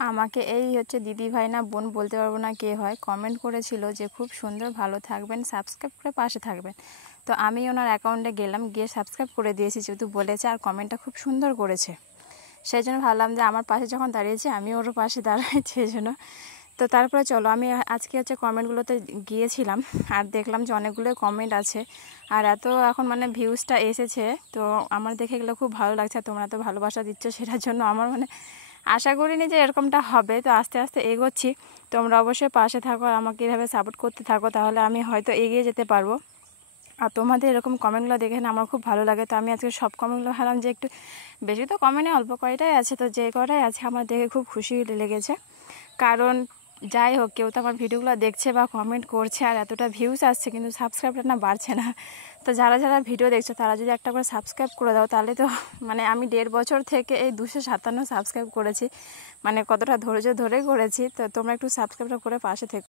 আমাকে এই হচ্ছে দিদি ভাই না বোন বলতে পারবো না কে হয়, কমেন্ট করেছিল যে খুব সুন্দর, ভালো থাকবেন, সাবস্ক্রাইব করে পাশে থাকবেন। তো আমি ওনার অ্যাকাউন্টে গেলাম, গিয়ে সাবস্ক্রাইব করে দিয়েছি যেহেতু বলেছে, আর কমেন্টটা খুব সুন্দর করেছে। সেই জন্য ভাবলাম যে আমার পাশে যখন দাঁড়িয়েছে আমি ওর পাশে দাঁড়াই, সেই জন্য। তো তারপরে চলো আমি আজকে হচ্ছে কমেন্টগুলোতে গিয়েছিলাম আর দেখলাম যে অনেকগুলো কমেন্ট আছে আর এত এখন মানে ভিউজটা এসেছে। তো আমার দেখে গেলে খুব ভালো লাগছে, তোমরা তো ভালোবাসা দিচ্ছ, সেটার জন্য আমার মানে আশা করিনি যে এরকমটা হবে। তো আস্তে আস্তে এগোচ্ছি, তোমরা অবশ্যই পাশে থাকো আর আমাকে এভাবে সাপোর্ট করতে থাকো, তাহলে আমি হয়তো এগিয়ে যেতে পারবো। আর তোমাদের এরকম কমেন্টগুলো দেখে না আমার খুব ভালো লাগে। তো আমি আজকে সব কমেন্টগুলো ভাবলাম যে একটু বেশি তো কমেন্টে অল্প কয়টাই আছে, তো যে কয়টাই আছে আমার দেখে খুব খুশি লেগেছে। কারণ যাই হোক, কেউ তো আমার ভিডিওগুলো দেখছে বা কমেন্ট করছে আর এতটা ভিউজ আসছে, কিন্তু সাবস্ক্রাইবটা না বাড়ছে না। তো যারা যারা ভিডিও দেখছো তারা যদি একটা করে সাবস্ক্রাইব করে দাও, তাহলে তো মানে আমি 1.5 বছর থেকে এই 257 সাবস্ক্রাইব করেছি, মানে কতটা ধৈর্য ধরে করেছি। তো তোমরা একটু সাবস্ক্রাইবটা করে পাশে থেকো।